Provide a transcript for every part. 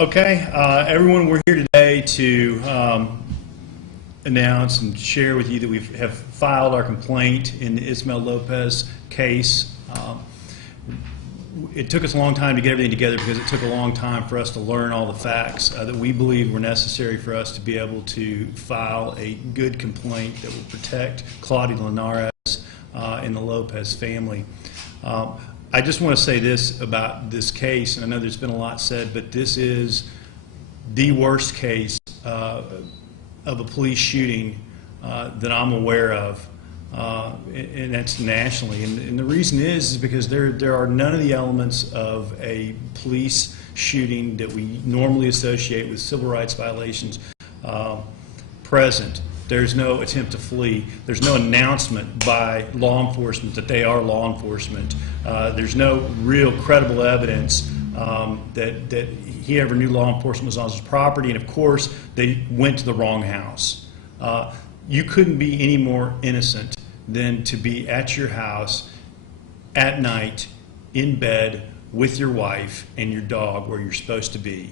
Okay, everyone, we're here today to announce and share with you that we have filed our complaint in the Ismael Lopez case. It took us a long time to get everything together because it took a long time for us to learn all the facts that we believe were necessary for us to be able to file a good complaint that will protect Claudia Linares and the Lopez family. I just want to say this about this case, and I know there's been a lot said, but this is the worst case of a police shooting that I'm aware of, and that's nationally. And the reason is because there are none of the elements of a police shooting that we normally associate with civil rights violations present. There's no attempt to flee. There's no announcement by law enforcement that they are law enforcement. There's no real credible evidence that he ever knew law enforcement was on his property, and of course they went to the wrong house. You couldn't be any more innocent than to be at your house at night in bed with your wife and your dog where you're supposed to be.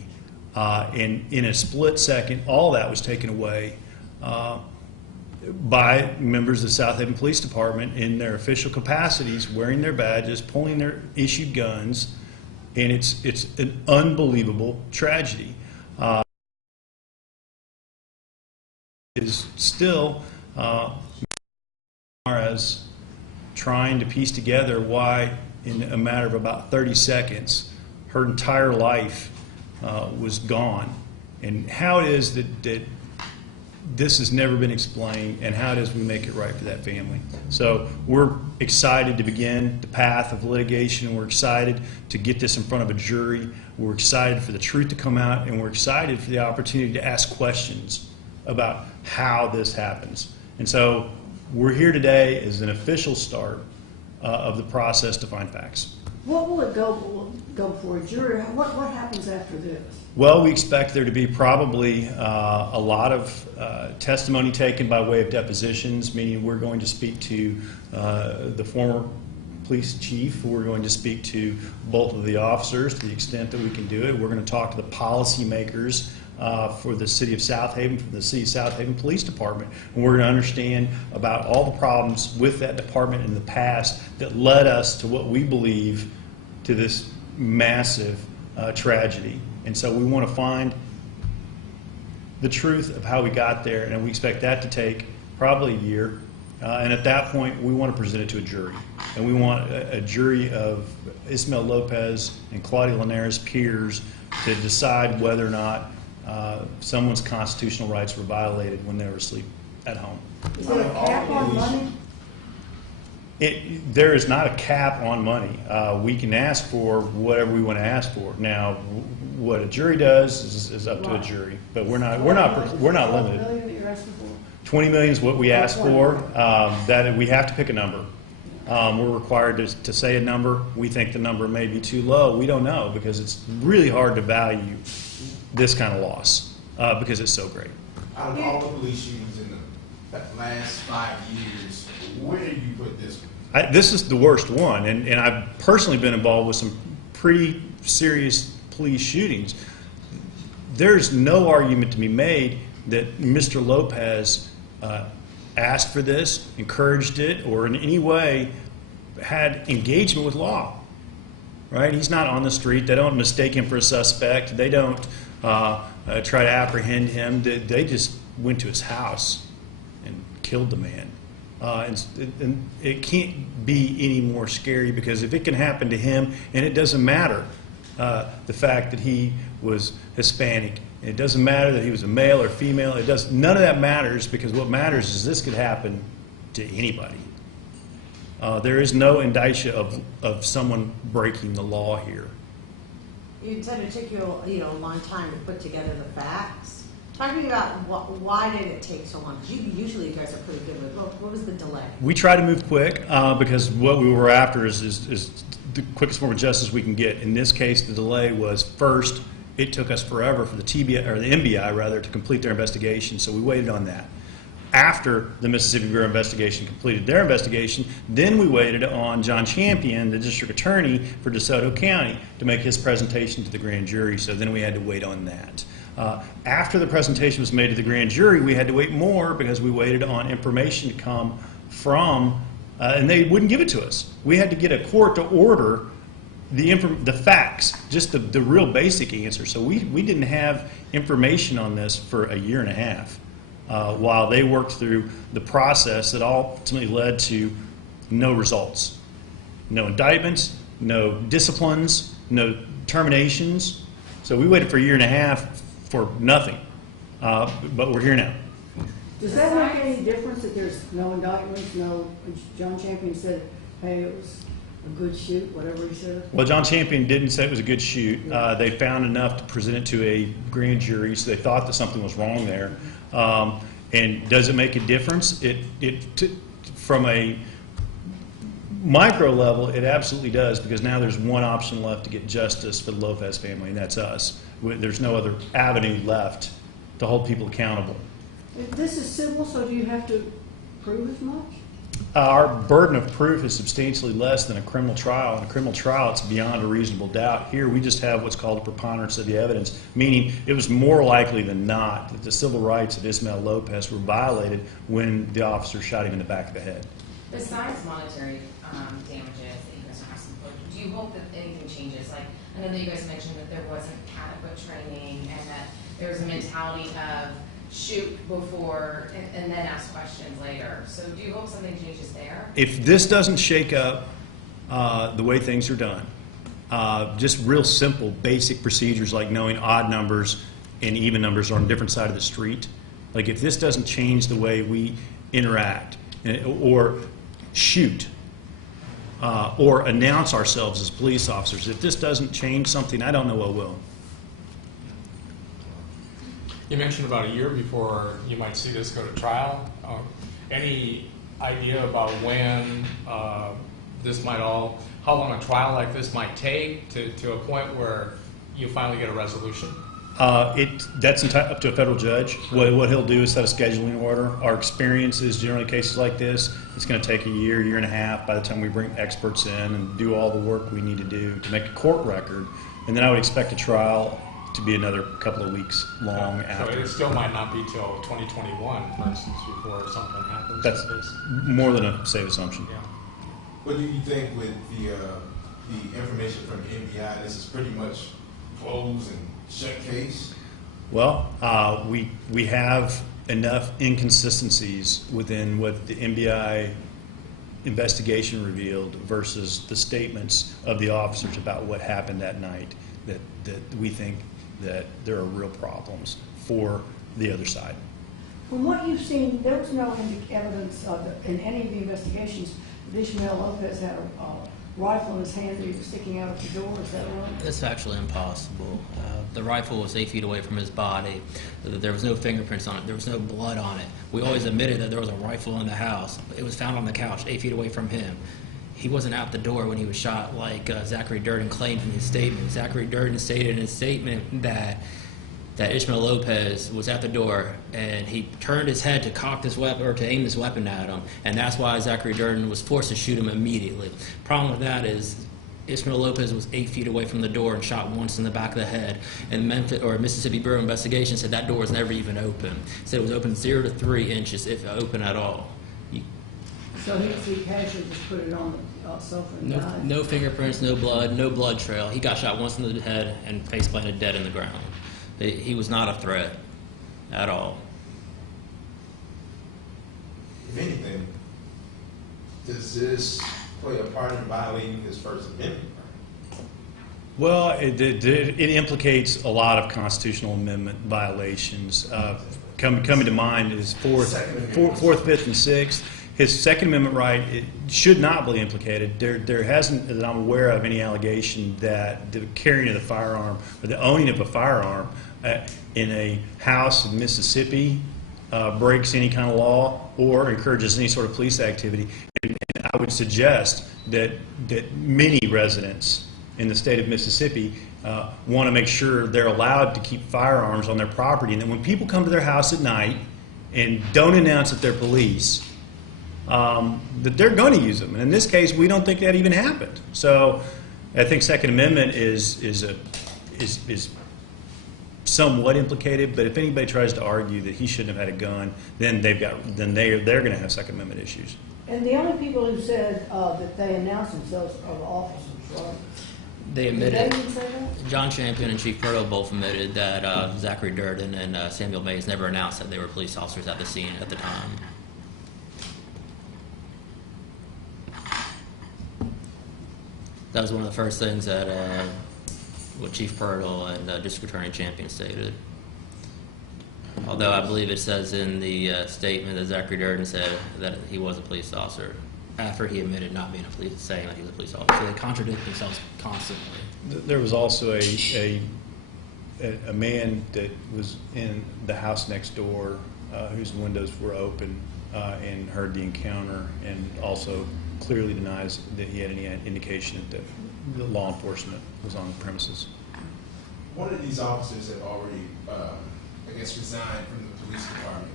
And in a split second, all that was taken away by members of the Southaven Police Department in their official capacities, wearing their badges, pulling their issued guns, and it's an unbelievable tragedy. Is still as trying to piece together why, in a matter of about 30 seconds, her entire life was gone, and how it is that this has never been explained, and how it is we make it right for that family. So we're excited to begin the path of litigation. We're excited to get this in front of a jury. We're excited for the truth to come out, and we're excited for the opportunity to ask questions about how this happens. And so we're here today as an official start of the process to find facts. What will it go for a jury? What happens after this? Well, we expect there to be probably a lot of testimony taken by way of depositions, meaning we're going to speak to the former police chief. We're going to speak to both of the officers to the extent that we can do it. We're going to talk to the policymakers for the city of Southaven, for the city of Southaven Police Department, and we're going to understand about all the problems with that department in the past that led us to what we believe to this massive tragedy. And so we want to find the truth of how we got there, and we expect that to take probably a year. And at that point, we want to present it to a jury. And we want a jury of Ismael Lopez and Claudia Linares peers to decide whether or not someone's constitutional rights were violated when they were asleep at home. Is there a cap on money? There is not a cap on money. We can ask for whatever we want to ask for. Now, what a jury does is up to a jury, but we're not limited. 20 million is what we ask for. That we have to pick a number. We're required to say a number. We think the number may be too low. We don't know, because it's really hard to value this kind of loss because it's so great. Out of all the police shootings in the last 5 years, where do you put this one? This is the worst one, and I've personally been involved with some pretty serious police shootings. There's no argument to be made that Mr. Lopez asked for this, encouraged it, or in any way had engagement with law. Right? He's not on the street. They don't mistake him for a suspect. They don't try to apprehend him. They just went to his house and killed the man. And it can't be any more scary, because if it can happen to him, and it doesn't matter the fact that he was Hispanic, it doesn't matter that he was a male or female, none of that matters, because what matters is this could happen to anybody. There is no indicia of someone breaking the law here. You said it took you a long time to put together the facts. Talk to me about why did it take so long? Usually you guys are pretty good with what was the delay? We try to move quick because what we were after is the quickest form of justice we can get. In this case, the delay was, first, it took us forever for the TBI, or the MBI rather, to complete their investigation, so we waited on that. after the Mississippi Bureau of Investigation completed their investigation. Then we waited on John Champion, the district attorney for DeSoto County, to make his presentation to the grand jury, so then we had to wait on that. After the presentation was made to the grand jury, we had to wait more because we waited on information to come from, and they wouldn't give it to us. We had to get a court to order the facts, just the real basic answer. So we didn't have information on this for a year and a half while they worked through the process that ultimately led to no results. No indictments, no disciplines, no terminations. So we waited for a year and a half for nothing. But we're here now. Does that make any difference that there's no indictments, no, John Champion said, hey, it was a good shoot, whatever he said? Well, John Champion didn't say it was a good shoot. They found enough to present it to a grand jury, so they thought that something was wrong there. And does it make a difference? From a micro level, it absolutely does, because now there's one option left to get justice for the Lopez family, and that's us. There's no other avenue left to hold people accountable. This is civil, so do you have to prove as much? Our burden of proof is substantially less than a criminal trial. In a criminal trial, it's beyond a reasonable doubt. Here, we just have what's called a preponderance of the evidence, meaning it was more likely than not that the civil rights of Ismael Lopez were violated when the officer shot him in the back of the head. Besides monetary damages that you guys are asking for, do you hope that anything changes? Like, I know that you guys mentioned that there wasn't adequate training and that there was a mentality of shoot before and then ask questions later. So do you hope something changes there? If this doesn't shake up the way things are done, just real simple, basic procedures like knowing odd numbers and even numbers are on a different side of the street, like if this doesn't change the way we interact or shoot or announce ourselves as police officers, if this doesn't change something, I don't know what will. You mentioned about a year before you might see this go to trial. Any idea about when this might how long a trial like this might take to a point where you finally get a resolution? That's up to a federal judge. What he'll do is set a scheduling order. Our experience is generally cases like this, it's going to take a year, year and a half by the time we bring experts in and do all the work we need to do to make a court record. And then I would expect a trial to be another couple of weeks long after. So it still might not be till 2021, for instance, before something happens. That's like this. more than a safe assumption. Yeah. What do you think with the information from the NBI? This is pretty much closed and shut case. Well, we have enough inconsistencies within what the NBI investigation revealed versus the statements of the officers about what happened that night that we think that there are real problems for the other side. From what you've seen, there was no evidence in any of the investigations that Ismael Lopez had a rifle in his hand that he was sticking out of the door. Is that right? It's actually impossible. The rifle was 8 feet away from his body. There was no fingerprints on it. There was no blood on it. We always admitted that there was a rifle in the house. It was found on the couch 8 feet away from him. He wasn't out the door when he was shot like Zachary Durden claimed in his statement. Zachary Durden stated in his statement that Ismael Lopez was at the door and he turned his head to cock his weapon or to aim his weapon at him, and that's why Zachary Durden was forced to shoot him immediately. Problem with that is Ismael Lopez was 8 feet away from the door and shot once in the back of the head. And Mississippi Bureau of Investigation said that door was never even open. Said it was open 0 to 3 inches, if open at all. So he casually just put it on the sofa and died? No fingerprints, no blood trail. He got shot once in the head and face planted dead in the ground. He was not a threat at all. If anything, does this play a part in violating his First Amendment? Well, it implicates a lot of constitutional amendment violations. Coming to mind is fourth, fifth, and sixth. His Second Amendment right, it should not be implicated. There hasn't, that I'm aware of, any allegation that the carrying of the firearm or the owning of a firearm in a house in Mississippi breaks any kind of law or encourages any sort of police activity. And I would suggest that many residents in the state of Mississippi want to make sure they're allowed to keep firearms on their property, and that when people come to their house at night and don't announce that they're police, that they're going to use them. And in this case, we don't think that even happened. So I think Second Amendment is somewhat implicated. But if anybody tries to argue that he shouldn't have had a gun, then they're going to have Second Amendment issues. And the only people who said that they announced themselves are the officers, right? They Did admitted. they even say that? John Champion and Chief Purtle both admitted that Zachary Durden and Samuel Mays never announced that they were police officers at the scene at the time. That was one of the first things that what Chief Purtle and District Attorney Champion stated. Although I believe it says in the statement that Zachary Durden said that he was a police officer after he admitted not being a police, saying that he was a police officer. So they contradict themselves constantly. There was also a man that was in the house next door whose windows were open and heard the encounter, and also clearly denies that he had any indication that the law enforcement was on the premises. One of these officers had already, I guess, resigned from the police department.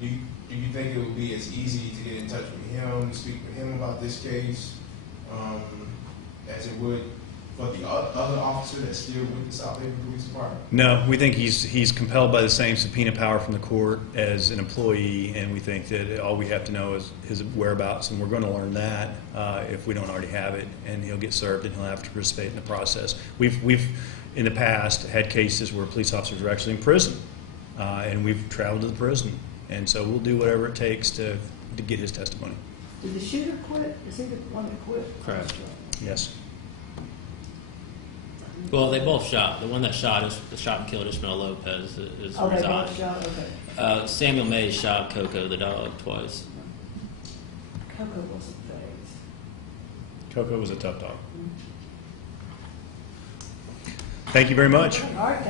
Do you think it would be as easy to get in touch with him, speak with him about this case, as it would for the other officer that's still with the Southaven Police Department? No, we think he's compelled by the same subpoena power from the court as an employee, and we think that all we have to know is his whereabouts, and we're going to learn that if we don't already have it, and he'll get served and he'll have to participate in the process. We've in the past had cases where police officers were actually in prison, and we've traveled to the prison, and so we'll do whatever it takes to get his testimony. Did the shooter quit? Is he the one that quit? Correct. Yes. Well, they both shot. The one that shot and killed Ismael Lopez is Oh, they resigned. both shot, okay. Samuel Mays shot Coco the dog twice. Coco wasn't phased. Coco was a tough dog. Thank you very much. All right.